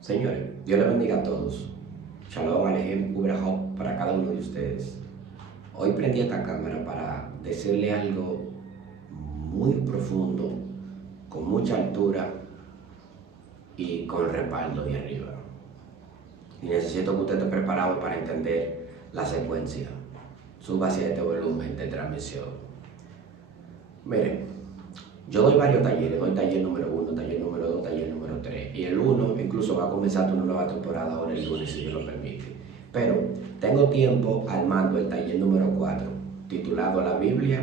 Señores, Dios les bendiga a todos. Shalom Alejem Ubrahot para cada uno de ustedes. Hoy prendí esta cámara para decirle algo muy profundo, con mucha altura y con respaldo de arriba. Y necesito que usted esté preparado para entender la secuencia. Suba hacia este volumen de transmisión. Miren, yo doy varios talleres, doy taller número 1, taller número 2, taller número 3. Y el 1 incluso va a comenzar una nueva temporada ahora el lunes, si Dios lo permite. Pero tengo tiempo armando el taller número 4, titulado La Biblia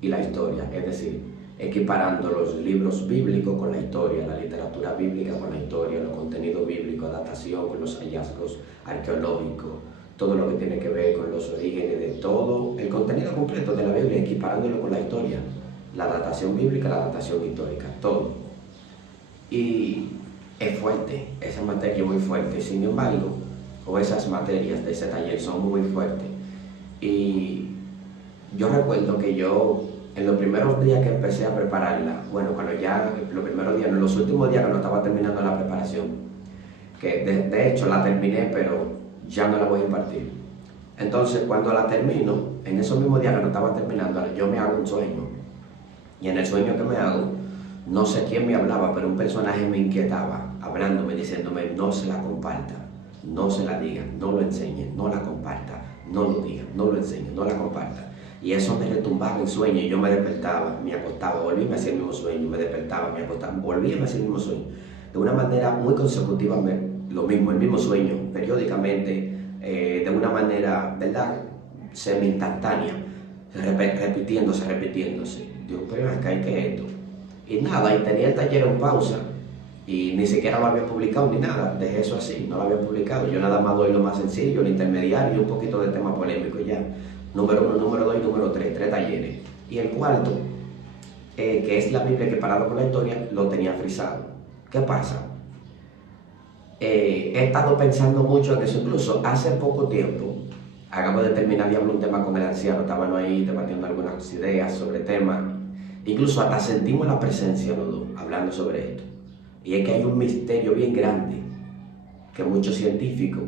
y la Historia. Es decir, equiparando los libros bíblicos con la historia, la literatura bíblica con la historia, los contenidos bíblicos, adaptación con los hallazgos arqueológicos, todo lo que tiene que ver con los orígenes de todo el contenido completo de la Biblia, equiparándolo con la historia. La datación bíblica, la datación histórica, todo. Y es fuerte, esa materia es muy fuerte. Sin embargo, o esas materias de ese taller son muy fuertes. Y yo recuerdo que yo, en los primeros días que empecé a prepararla, bueno, cuando ya, los primeros días, en los últimos días cuando estaba terminando la preparación, que de hecho la terminé, pero ya no la voy a impartir. Entonces, cuando la termino, en esos mismos días cuando estaba terminando, yo me hago un sueño. Y en el sueño que me hago, no sé quién me hablaba, pero un personaje me inquietaba, hablándome, diciéndome, no se la comparta, no se la diga, no lo enseñe, no la comparta, no lo diga, no lo enseñe, no la comparta. Y eso me retumbaba en sueño y yo me despertaba, me acostaba, volvía a hacer el mismo sueño, me despertaba, me acostaba, volvía a hacer el mismo sueño. De una manera muy consecutiva, lo mismo, el mismo sueño, periódicamente, de una manera, ¿verdad?, semi-instantánea, repitiéndose. Digo, pero acá hay que esto. Y nada, y tenía el taller en pausa y ni siquiera lo había publicado ni nada. Dejé eso así, no lo había publicado. Yo nada más doy lo más sencillo, el intermediario y un poquito de tema polémico ya. Número 1, número 2 y número 3, 3 talleres. Y el cuarto, que es la Biblia equiparada con la historia, lo tenía frisado. ¿Qué pasa? He estado pensando mucho en eso, incluso hace poco tiempo. Acabo de terminar de hablar un tema con el anciano, estábamos ahí debatiendo algunas ideas sobre temas, incluso hasta sentimos la presencia los dos, hablando sobre esto. Y es que hay un misterio bien grande, que muchos científicos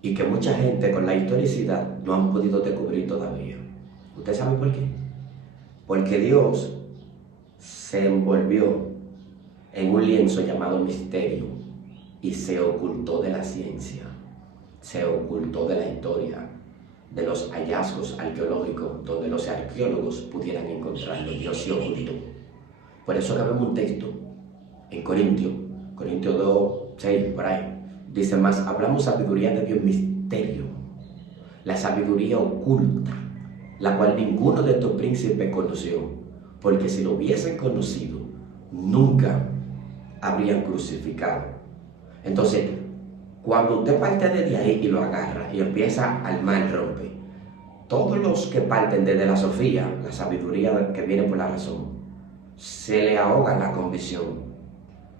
y que mucha gente con la historicidad no han podido descubrir todavía. ¿Usted sabe por qué? Porque Dios se envolvió en un lienzo llamado misterio y se ocultó de la ciencia. Se ocultó de la historia, de los hallazgos arqueológicos, donde los arqueólogos pudieran encontrarlo. Dios se ocultó. Por eso que vemos un texto en Corintios 2, 6, por ahí. Dice más, hablamos sabiduría de Dios, misterio, la sabiduría oculta, la cual ninguno de estos príncipes conoció, porque si lo hubiesen conocido, nunca habrían crucificado. Entonces, cuando usted parte desde ahí y lo agarra y empieza a armar, rompe, todos los que parten desde la Sofía, la sabiduría que viene por la razón, se le ahoga la convicción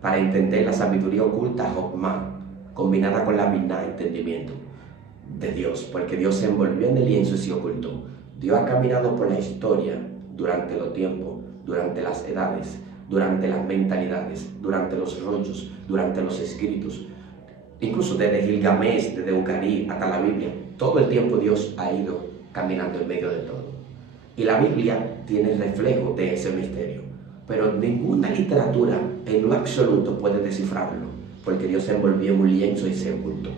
para entender la sabiduría oculta, Jokmah, combinada con la Binah, entendimiento de Dios, porque Dios se envolvió en el lienzo y se ocultó. Dios ha caminado por la historia durante los tiempos, durante las edades, durante las mentalidades, durante los rollos, durante los escritos. Incluso desde Gilgamesh, desde Ucarí hasta la Biblia, todo el tiempo Dios ha ido caminando en medio de todo. Y la Biblia tiene reflejo de ese misterio. Pero ninguna literatura en lo absoluto puede descifrarlo, porque Dios se envolvió en un lienzo y se ocultó.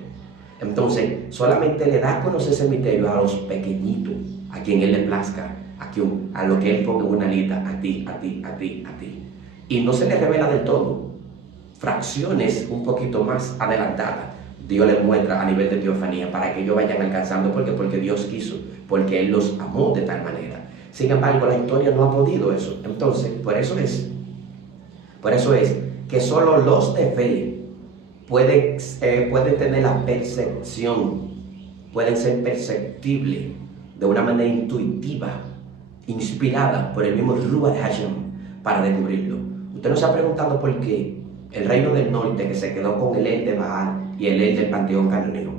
Entonces, solamente le da a conocer ese misterio a los pequeñitos, a quien Él le plazca, a lo que Él ponga en una lista, a ti. Y no se le revela del todo. Fracciones un poquito más adelantadas, Dios les muestra a nivel de teofanía para que ellos vayan alcanzando, porque Dios quiso, porque Él los amó de tal manera. Sin embargo, la historia no ha podido eso. Entonces, por eso es que solo los de fe pueden tener la percepción, pueden ser perceptibles de una manera intuitiva, inspirada por el mismo Ruach Hashem para descubrirlo. Usted no se ha preguntado por qué el reino del norte, que se quedó con el El de Baal y el El del Panteón Cananeo,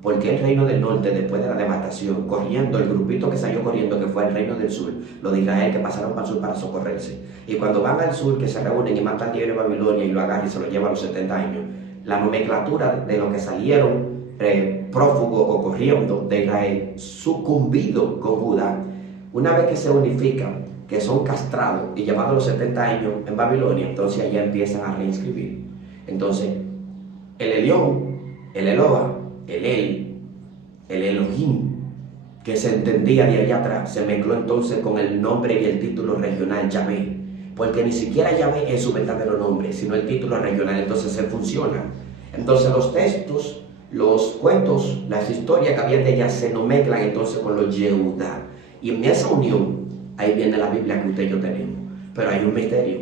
porque el reino del norte, después de la devastación, corriendo, el grupito que salió corriendo, que fue el reino del sur, los de Israel, que pasaron para el sur para socorrerse, y cuando van al sur, que se reúnen y matan al líder de Babilonia y lo agarran y se lo llevan a los 70 años, la nomenclatura de los que salieron prófugos o corriendo de Israel, sucumbido con Judá, una vez que se unifican, que son castrados y llevados los 70 años en Babilonia, entonces allá empiezan a reinscribir. Entonces, el Elión, el Eloa, el El, el Elohim, que se entendía de allá atrás, se mezcló entonces con el nombre y el título regional Yahvé, porque ni siquiera Yahvé es su verdadero nombre, sino el título regional, entonces se funciona. Entonces los textos, los cuentos, las historias que habían de ella se nos mezclan entonces con los Yehudá. Y en esa unión, ahí viene la Biblia que usted y yo tenemos. Pero hay un misterio.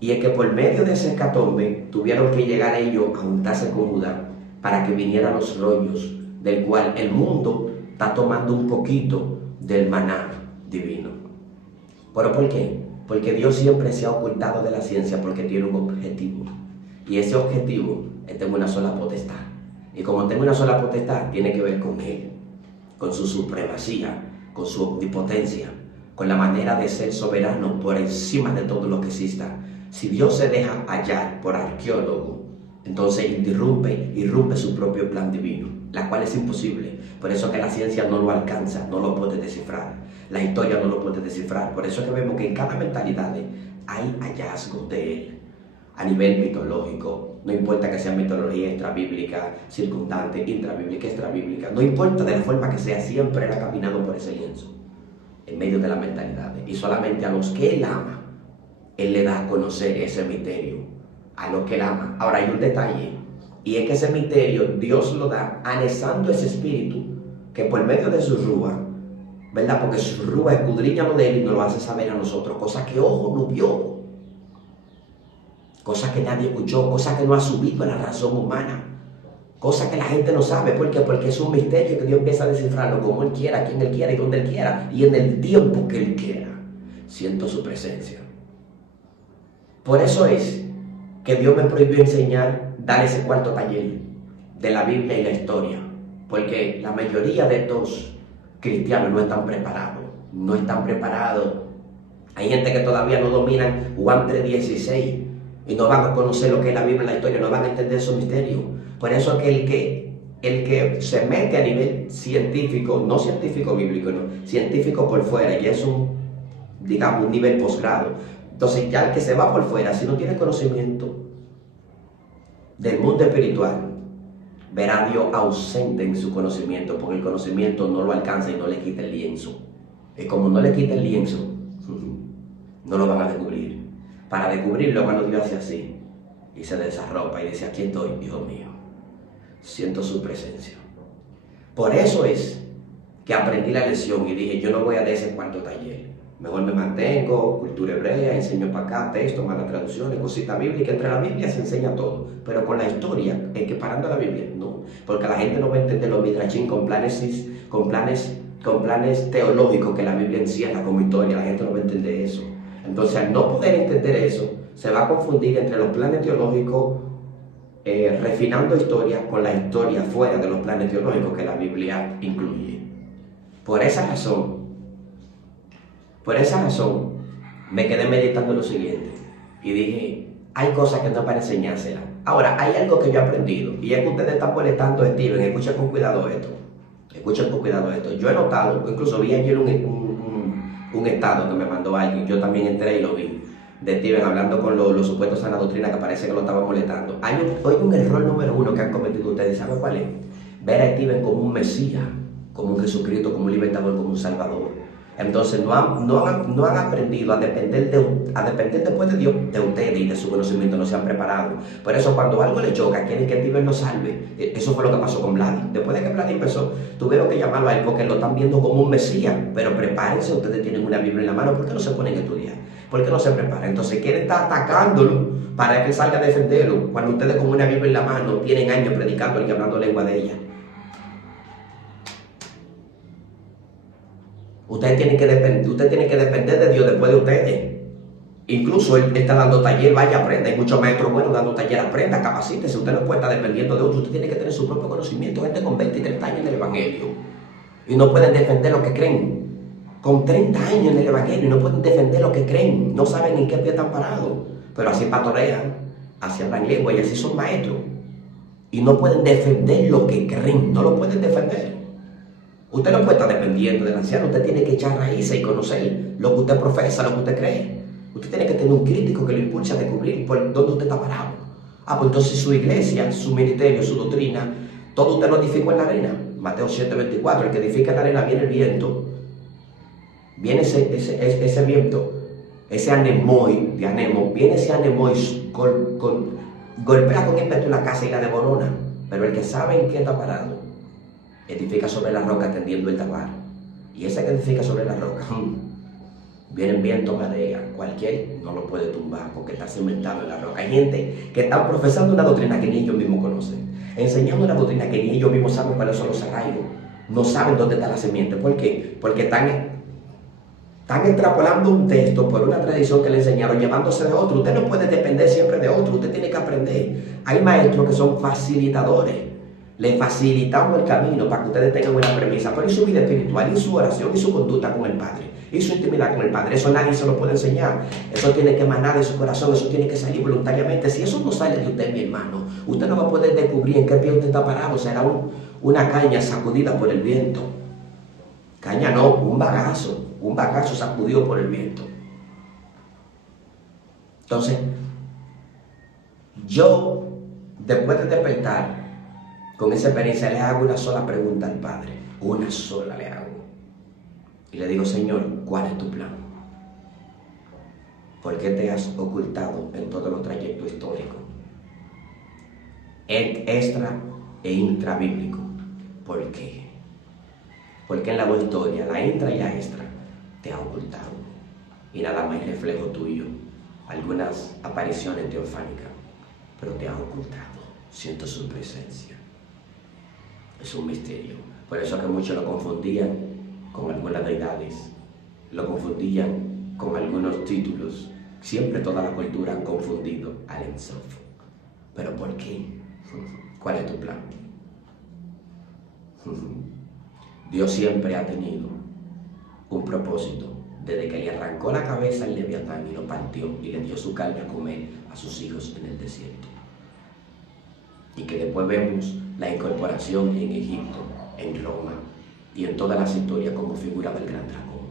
Y es que por medio de ese hecatombe tuvieron que llegar ellos a juntarse con Judá para que vinieran los rollos, del cual el mundo está tomando un poquito del maná divino. ¿Pero por qué? Porque Dios siempre se ha ocultado de la ciencia porque tiene un objetivo. Y ese objetivo es tener una sola potestad. Y como tengo una sola potestad, tiene que ver con Él, con su supremacía, con su omnipotencia, con la manera de ser soberano por encima de todo lo que exista. Si Dios se deja hallar por arqueólogo, entonces irrumpe su propio plan divino, la cual es imposible. Por eso que la ciencia no lo alcanza, no lo puede descifrar. La historia no lo puede descifrar. Por eso que vemos que en cada mentalidad hay hallazgos de Él. A nivel mitológico, no importa que sea mitología extrabíblica, circundante, intrabíblica, extrabíblica, no importa de la forma que sea, siempre Él ha caminado por ese lienzo, en medio de las mentalidades. Y solamente a los que Él ama, Él le da a conocer ese misterio, a los que Él ama. Ahora hay un detalle, y es que ese misterio Dios lo da anexando ese espíritu, que por medio de su rúa, ¿verdad? Porque su rúa escudriña lo de Él y nos lo hace saber a nosotros, cosas que ojo no vio, cosas que nadie escuchó, cosas que no ha subido a la razón humana, cosas que la gente no sabe. ¿Por qué? Porque es un misterio que Dios empieza a descifrarlo como Él quiera, a quien Él quiera y donde Él quiera y en el tiempo que Él quiera. Siento su presencia. Por eso es que Dios me prohibió enseñar, dar ese cuarto taller de la Biblia y la historia, porque la mayoría de estos cristianos no están preparados, no están preparados. Hay gente que todavía no dominan Juan 3:16 y no van a conocer lo que es la Biblia y la historia, no van a entender esos misterios. Por eso que el que se mete a nivel científico, no científico bíblico, no, científico por fuera, ya es un, digamos, un nivel posgrado. Entonces ya el que se va por fuera, si no tiene conocimiento del mundo espiritual, verá a Dios ausente en su conocimiento, porque el conocimiento no lo alcanza y no le quita el lienzo. Y como no le quita el lienzo, no lo van a descubrir. Para descubrirlo, cuando Dios hace así y se desarropa y dice: aquí estoy, hijo mío, siento su presencia. Por eso es que aprendí la lección y dije: yo no voy a dar ese cuarto taller, mejor me mantengo, cultura hebrea, enseño para acá, texto, malas traducciones, cositas bíblicas. Entre la Biblia se enseña todo, pero con la historia, equiparando la Biblia, no, porque la gente no va a entender los midrashim con planes teológicos que la Biblia encierra como historia. La gente no va a entender eso. Entonces, al no poder entender eso, se va a confundir entre los planes teológicos, refinando historia, con la historia fuera de los planes teológicos que la Biblia incluye. Por esa razón, me quedé meditando lo siguiente y dije: hay cosas que no es para enseñárselas. Ahora, hay algo que yo he aprendido, y es que ustedes están molestando a Steven. Escuchen con cuidado esto. Escuchen con cuidado esto. Yo he notado, incluso vi ayer un estado que me mandó alguien, yo también entré y lo vi, de Steven hablando con los supuestos sana doctrina, que parece que lo estaban molestando. Hay un error número uno que han cometido ustedes. ¿Saben cuál es? Ver a Steven como un Mesías, como un Jesucristo, como un libertador, como un Salvador. Entonces no han aprendido a depender después de Dios, de ustedes y de su conocimiento. No se han preparado. Por eso cuando algo le choca, quieren que Steven lo salve. Eso fue lo que pasó con Vladi. Después de que Vladi empezó, tuvieron que llamarlo a él porque lo están viendo como un Mesías. Pero prepárense, ustedes tienen una Biblia en la mano. ¿Por qué no se ponen a estudiar? ¿Por qué no se preparan? Entonces quieren estar atacándolo para que él salga a defenderlo, cuando ustedes con una Biblia en la mano tienen años predicando y hablando lengua de ella. Usted tiene que depender de Dios después de ustedes. Incluso Él está dando taller, vaya, aprenda. Hay muchos maestros buenos dando taller, aprenda, capacítese. Usted no puede estar dependiendo de otros. Usted tiene que tener su propio conocimiento. Gente con 20 y 30 años en el Evangelio y no pueden defender lo que creen. Con 30 años en el Evangelio y no pueden defender lo que creen. No saben en qué pie están parados. Pero así patorean, así hablan lengua y así son maestros. y no pueden defender lo que creen, no lo pueden defender. Usted no puede estar dependiendo del anciano, usted tiene que echar raíces y conocer lo que usted profesa, lo que usted cree. Usted tiene que tener un crítico que lo impulse a descubrir por dónde usted está parado. Pues entonces su iglesia, su ministerio, su doctrina, todo usted lo edificó en la arena. Mateo 7:24, el que edifica en la arena viene el viento. Viene ese viento, ese anemoi, de anemo, viene ese anemoi, golpea con ímpetu la casa y la devorona. Pero el que sabe en qué está parado, edifica sobre la roca tendiendo el tabar. Y ese que edifica sobre la roca, viene viento, marea, cualquier no lo puede tumbar porque está cimentado en la roca. Hay gente que está profesando una doctrina que ni ellos mismos conocen, enseñando una doctrina que ni ellos mismos saben cuáles son los arraigos, no saben dónde está la semiente. ¿Por qué? Porque están extrapolando un texto por una tradición que le enseñaron, llevándose de otro. Usted no puede depender siempre de otro, usted tiene que aprender. Hay maestros que son facilitadores, le facilitamos el camino para que ustedes tengan una premisa, pero y su vida espiritual, y su oración, y su conducta con el Padre, y su intimidad con el Padre, eso nadie se lo puede enseñar. Eso tiene que emanar de su corazón, eso tiene que salir voluntariamente. Si eso no sale de usted, mi hermano, usted no va a poder descubrir en qué pie usted está parado. Será una caña sacudida por el viento. Caña no, un bagazo sacudido por el viento. Entonces, yo, después de despertar con esa experiencia, le hago una sola pregunta al Padre, una sola le hago. Y le digo: Señor, ¿cuál es tu plan? ¿Por qué te has ocultado en todos los trayectos históricos? Extra e intrabíblico. ¿Por qué? Porque en la dos historias, la intra y la extra, te ha ocultado. Y nada más reflejo tuyo, algunas apariciones teofánicas, pero te ha ocultado. Siento su presencia. Es un misterio. Por eso que muchos lo confundían con algunas deidades, lo confundían con algunos títulos. Siempre toda la cultura han confundido al Ein Sof. ¿Pero por qué? ¿Cuál es tu plan? Dios siempre ha tenido un propósito. Desde que le arrancó la cabeza al Leviatán y lo partió y le dio su carne a comer a sus hijos en el desierto. Y que después vemos la incorporación en Egipto, en Roma y en todas las historias como figura del gran dragón.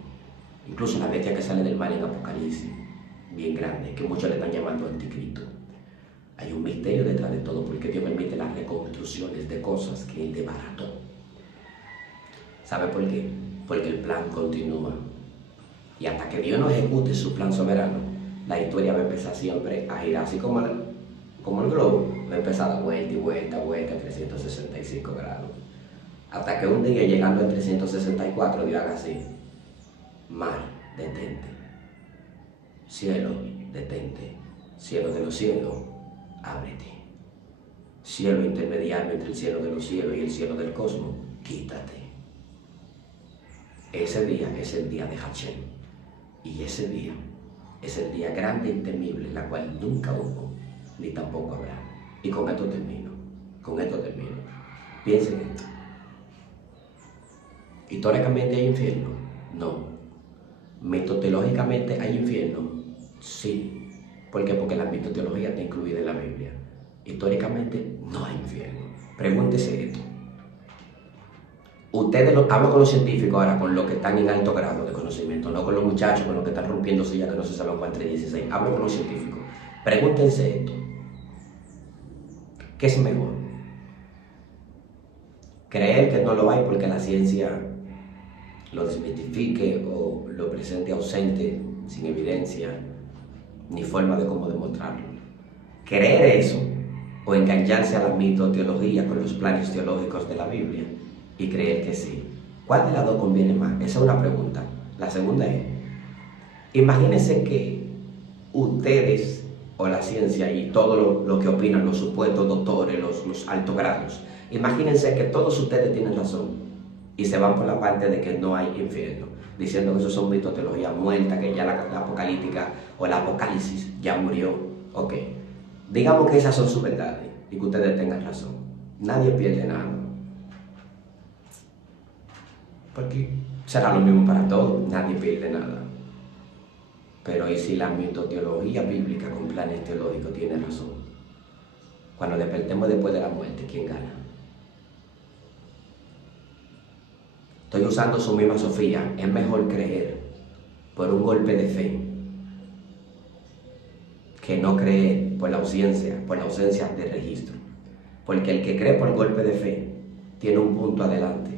Incluso la bestia que sale del mar en Apocalipsis, bien grande, que muchos le están llamando Anticristo. Hay un misterio detrás de todo, porque Dios permite las reconstrucciones de cosas que Él desbarató. ¿Sabe por qué? Porque el plan continúa. Y hasta que Dios no ejecute su plan soberano, la historia va a empezar siempre a girar, así como el globo, va a empezar a dar vuelta y vuelta, vuelta, 365 grados. Hasta que un día, llegando al 364, Dios haga así: mar, detente. Cielo, detente. Cielo de los cielos, ábrete. Cielo intermediario entre el cielo de los cielos y el cielo del cosmos, quítate. Ese día es el día de Hashem. Y ese día es el día grande y temible, la cual nunca hubo, ni tampoco habrá. Y con esto termino. Piensen en esto. ¿Históricamente hay infierno? No. ¿Mitoteológicamente hay infierno? Sí. ¿Por qué? Porque la mitoteología está incluida en la Biblia. Históricamente no hay infierno. Pregúntese esto. Ustedes hablo con los científicos ahora, con los que están en alto grado de conocimiento, no con los muchachos, con los que están rompiéndose ya que no se saben Juan 3:16. Hablo con los científicos. Pregúntense esto. ¿Qué es mejor? ¿Creer que no lo hay porque la ciencia lo desmitifique o lo presente ausente, sin evidencia, ni forma de cómo demostrarlo? ¿Creer eso o engancharse a la mitoteología con los planes teológicos de la Biblia y creer que sí? ¿Cuál de las dos conviene más? Esa es una pregunta. La segunda es: imagínense que ustedes o la ciencia y todo lo que opinan los supuestos doctores, los altos grados, imagínense que todos ustedes tienen razón y se van por la parte de que no hay infierno, diciendo que eso son mitoteología muerta, que ya la apocalíptica o la apocalipsis ya murió. Ok, digamos que esas son sus verdades y que ustedes tengan razón. Nadie pierde nada, porque será lo mismo para todos, nadie pierde nada. Pero ¿y si la mitoteología bíblica con planes teológicos tiene razón? cuando despertemos después de la muerte, ¿quién gana? Estoy usando su misma Sofía. Es mejor creer por un golpe de fe que no creer por la ausencia de registro. Porque el que cree por golpe de fe tiene un punto adelante.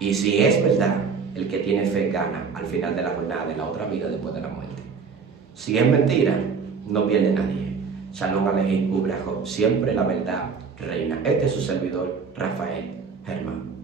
Y si es verdad, el que tiene fe gana al final de la jornada, en la otra vida después de la muerte. Si es mentira, no pierde nadie. Shalom Alejín, Ubrajot, siempre la verdad reina. Este es su servidor, Rafael Germán.